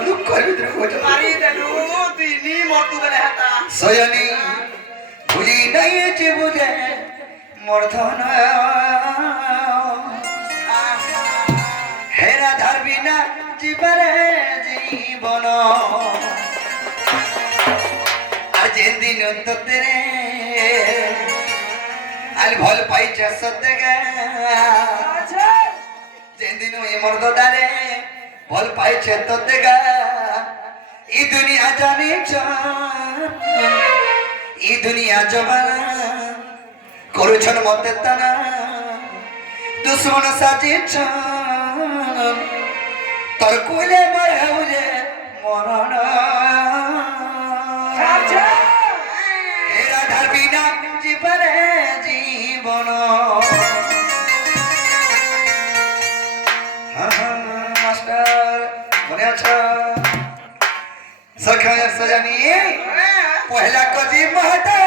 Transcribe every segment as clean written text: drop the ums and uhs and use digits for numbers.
दुख ভিতরে খোঁজ মারি দেলু দিনি মরতু দেলে হেতা সয়নি ভুলি নাই যে বুঝে মর্ধন হেরা ধারবি না জীবনে জীবন আর যেদিন তোতে আল ভাল পাইছে সত্যকে যেদিন ওই মর্দদারে ভাল পাইছে তোতেগা এই দুনিয়া জানিছ এই দুনিয়া জমানা করুছন মতে তানা দুশ্মন সাজিছ তোর কুলে মার হউলে মরণ এরা ধারবি না জীবনে জীবন মাস্টার মনে আছো সখায় সজানি পহলা কজি মহতা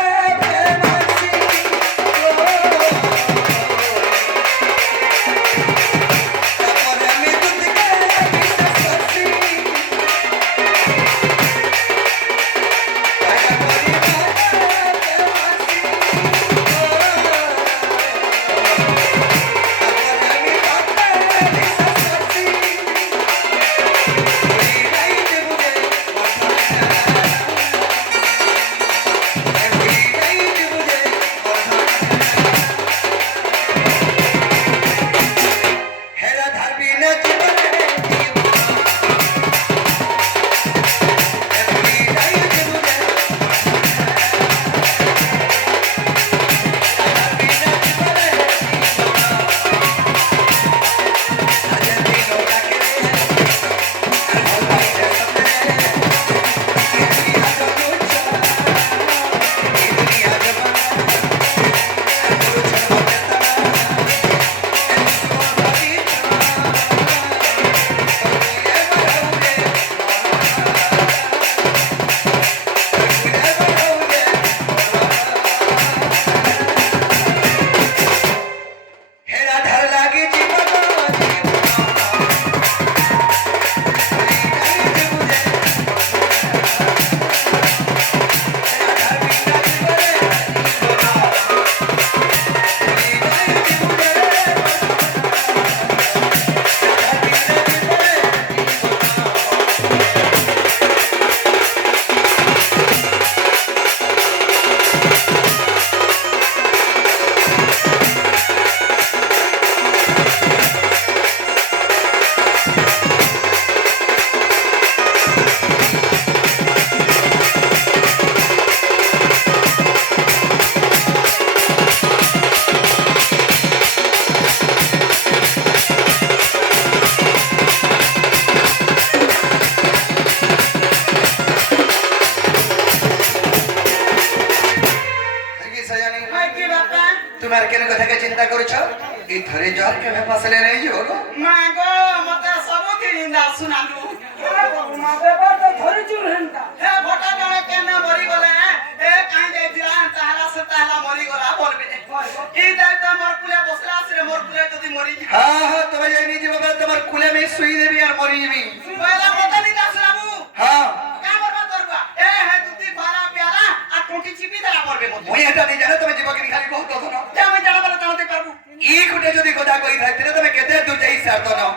তোমার কেন কথাকে চিন্তা করছো এই ধরে জ্বর কেবে ফাসলে নেই যাব গো মা গো মতে সবুতি নিন্দা শুনালু মা বেবার তো ধরে চুল হেনটা হে ভটা জনে কেন মরি গলে এ কাই যাইছিলা তাহলা সে তাহলা মরি গলা বলবে কি দাইতা মোর কুলে বসলা আসরে মোর কুলে যদি মরি যাবি হ্যাঁ হ্যাঁ তুমি যাই নিজে বাবা তোমার কুলে মে শুই দেবি আর মরি যাবি পয়লা মতে নিন্দা শুনাবু হ্যাঁ কা বরবাদ করবা এ হে তুই ভাড়া পেলা আর কোটি চিপি দেলা পড়বে মতে মই এটা নি জানো তুমি জীবকে খালি বহুত কথা না যা আমি জানা বলে তাহতে পারবু ই কুটে যদি কথা কই থাকতে তুমি কেতে দূর যাই সারত না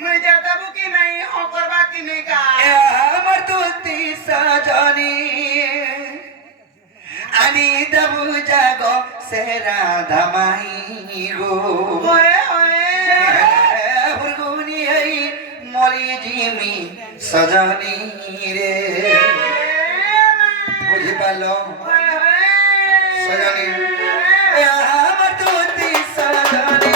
মুই যা দেবু কি নাই হ করবা কি নাই কা এ আমার তুতি সাজানি আমি দেবু জাগো সেরা ধামাই গো ওয়ে ওয়ে হুরগুনি এই মরি জিমি সজানি রে বুঝি পালো সজানি এ আমার তুতি সাজানি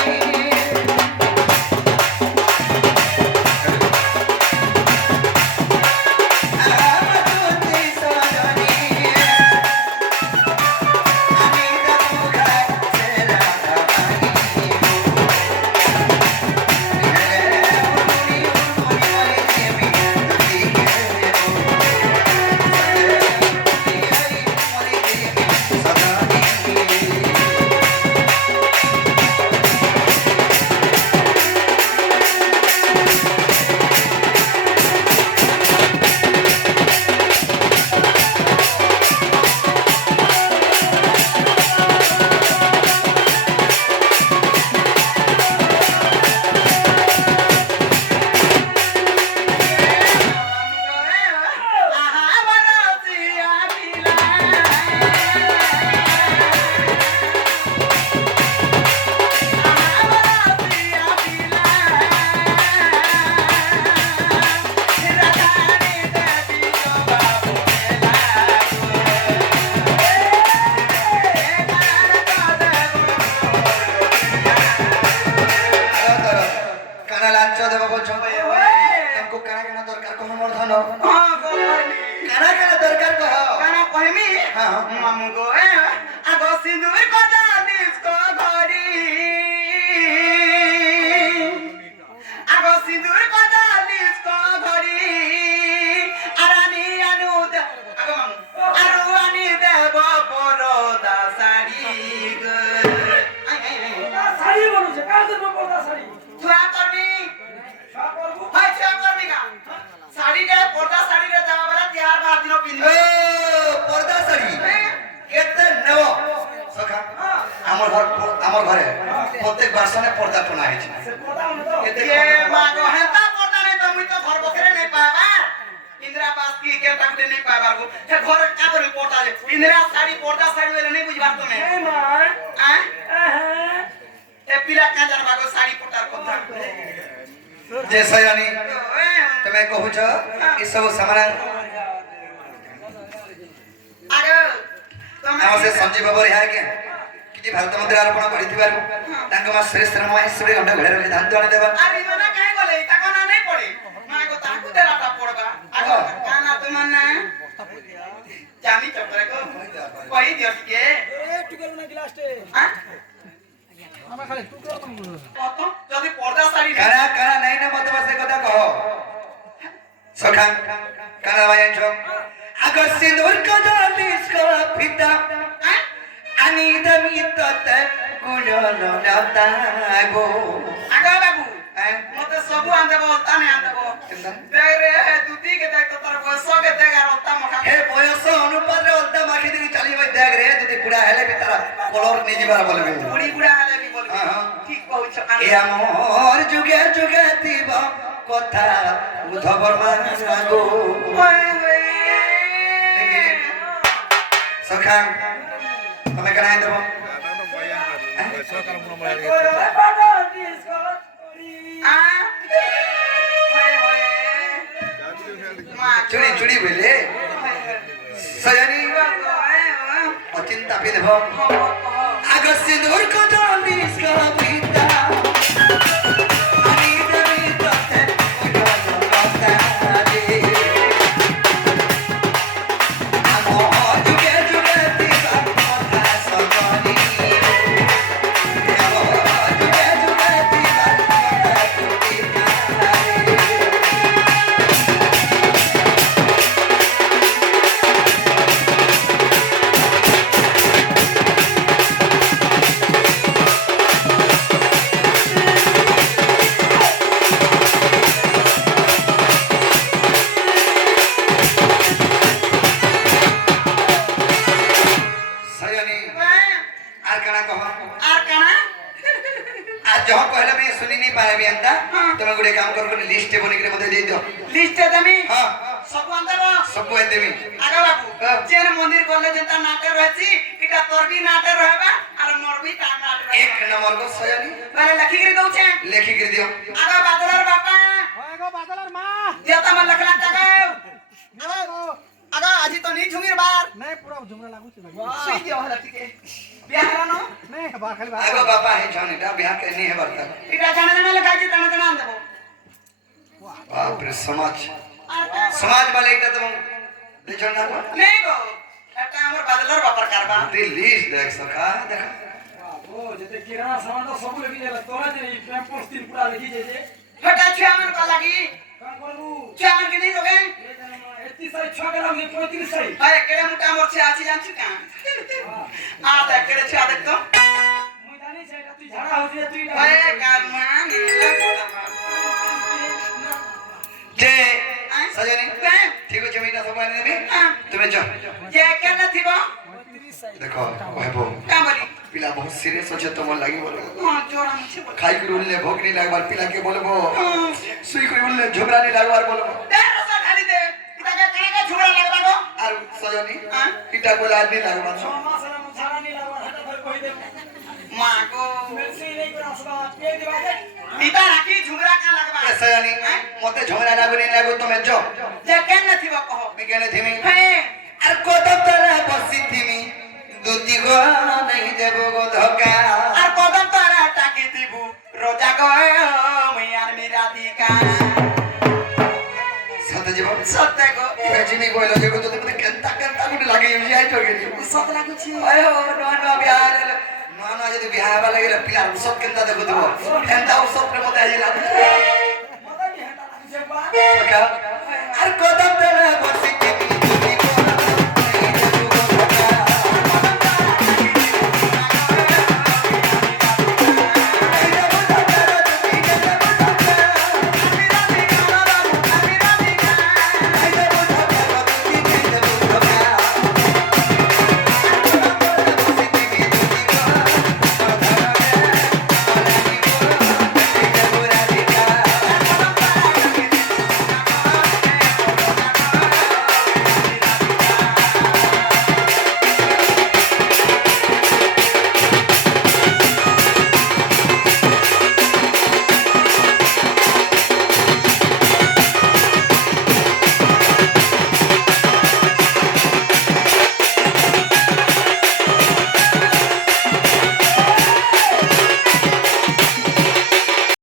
କାଣା ଦରକାର କହ ମୋର ଧନ ହଁ ଗୋ କହିମି କାଣା କାଣା ଦରକାର କହ କାଣା କହିମି ହଁ। ମାମୁ ଗୋ ଆଗ ସିନ୍ଦୁର କଜା ডিস্কো ঘড়ি আগ সিন্দুর কজা ডিস্কো ঘড়ি আরানি আনু আগ মামু আরু আনি দেব পরদা শাড়ি গো শাড়ি বলছে কাজ দেবো পর্দা শাড়ি ছুয়া করবি সব করবো হয় ছুয়া করবি না শাড়িটা পর্দা শাড়িটা দেওয়া বেলা তিহার বার দিন পিনবি পর্দা শাড়ি কেতে নেব সখা আমার ঘরে প্রত্যেক বাসনে পর্দা টোনা হয়েছে সে পর্দা মনে তো কেতে ये मागो हेता पड़ता नहीं तो मुई तो घर बखरे नहीं पावा इंदिरा आवास की के टाइम नहीं पावा को हे घर का तो रिपोर्ट आले इंदिरा साड़ी पर्दा साड़ी वाले नहीं बुझबार तुम्हें এই মার आ হ্যাঁ ए पीला का जान मागो साड़ी पोटार कोथा যে সয়ানি তুমি কহুছ এই সব সামান आगे আমার সে সঞ্জীব বাবু রিহা কে କିଛି ଭାରତ ମନ୍ଦିର ଆରୋପଣ କରିଥିବାରୁ ତାଙ୍କ ମା ଶ୍ରୀ ଶ୍ରୀରାମ ହିସାବରେ ଘଣ୍ଟା ଘରେ ରଖି ଧାନ ଜଣେ ଦେବା अरे मना काहे बोले ताको ना नहीं पड़े मागो ताको तेराटा पड़बा आगो काना तुमन ना जानी चपरे को कहि दियो के এ টুকেল না গ্লাসটে हां আমার খালি টুকেল না কত যদি पर्दा साड़ी কারা কারা নাই না মত সে কথা কহ সখা কারা ভাই আছো আগ সিন্দুর কজা ডিস্কো ফিতা हां আনি দমি ততে গুণন লতা গো आगे बाबू হ্যাঁ मते सबु आंदे बोल ताने आंदे बोल কেনতা देख रे दुती के देख तो तोर बस के देख আর ওটা মখা হে বয়স অনুপাতে অল্টা মাখি দিনি চালিবাই দেখ রে যদি পুরা হেলে বি তারা কলর নি যিবার বলবে বুড়ি বুড়া হলে বি বলবি হ্যাঁ, হ্যাঁ। ঠিক কইছ এ আমর যুগে যুগে দিব কথা উদ্ধবর মাগো ওই ওই সখা তুমি কেনাই দেব ওরে পর্দা ডিস্কো করি আ ওই ওই মা চুড়ি চুড়ি বলে সজনী অচিন্তা পি দেব আগ সিন্দুর কজা ডিস্কো পিতা আমি দেবি ততে গুণন লতা রে আমর যুগে যুগে দিব কথা সজনী আমর যুগে যুগে দিব কথা পিতা রে সজনী আর কানা কহ আর কানা आज जो कहले भी सुनी नहीं पारे भी अंता तुम गुडे काम कर लिस्ट बनी के मते दे दो লিস্টে তুমি हां সব আনতে বল सब को देबी আগে বাবু হ্যাঁ। যেন মন্দির করলে যেটা নাটে রয়েছি এটা তোর বি নাটে রহবা আর মোর বি তা নাটে एक नंबर को सजनी মানে লেখি করে দউছে लेखी कर दियो আগে বাদলার বাপা হয় গো বাদলার মা যেটা আমার লেখলা টাকাও আগে আজি তো নি ঝুমির বার নাই পুরো ঝুমরা লাগুছে ভাই সুই দিও হলা ঠিক বিয়া হলানো নাই বার খালি आगो बाबा है जाने दा बियाह के नहीं है बरता এটা জানা জানা লেখাইছি টানা টানা আন দেবো बाप रे समाज আর কা समाज वाले এটা तुम देखो ना নেই গো এটা আমার বাদলার বাপার কারবা ते लिस्ट देख सका देख ও যেতে কিরানা সামান তো সব লাগি যায় তোরা যে এই প্রেম পোস্টিং পুরা লাগি যায় যে ফটা ছুয়া আমার কলাগি কাম করবু ছুয়া আমার কি নেই রোগে এই জানো 31 সাই 6 গ্রাম 35 সাই হয় কেড়ে মোটা আমার ছে আছে জানছিস কা আ দেখ কেড়ে ছুয়া দেখ তো মুই জানি সেটা তুই ঝাড়া হইছে তুই এটা হয় কালমান जे सजनी ठीक है जमीन सब आने देबी तुम्हें जो যে কেন থিব 35 সাই देखो कहबो কা বলি पिला बहुत सीरियस हो तो मन लागी बोलो হ্যাঁ জোড়া মুছে বল खाई कर उल्ले भोग नहीं लागबार पिला के बोलबो सुई कर उल्ले झगड़ा नहीं लागबार बोलबो দে রসা ঢালি দে এটা কে কাকে ঝুড়া লাগবা গো আর সজনী ইটা বলে আর नहीं लागबार 6 মাস না ঝাড়া নি লাগবা হাটা ধরে কই দে মা গো মেলসি নেই করে আসবা পে দিবা দে ইটা রাখি ঝুড়া কা লাগবা ए सजनी मते झगड़ा लागो नहीं लागो तुम्हें जो যে কেন থিব কহ मैं कहने थी मैं হ্যাঁ আর কদম তলা বসি থিমি দুতি গো নাই দেব গো ধকা আর কদম তারা টাকি দিব রোজা গো মিয়ার মিরাদিকা সত্য জীবন সত্যি গো জিমি কইলো যে যদি মতে কেনতা কেনতা গুটি লাগে ইউজি আই চগে সত লাগুছি আয়ো নয়া বিহার নয়া যদি বিহার বালা গেলে পিলার সব কেনতা দেখো দিব কেনতা সব প্রেমতে আই লাগু মাথা কি হেটা লাগছে বা সখা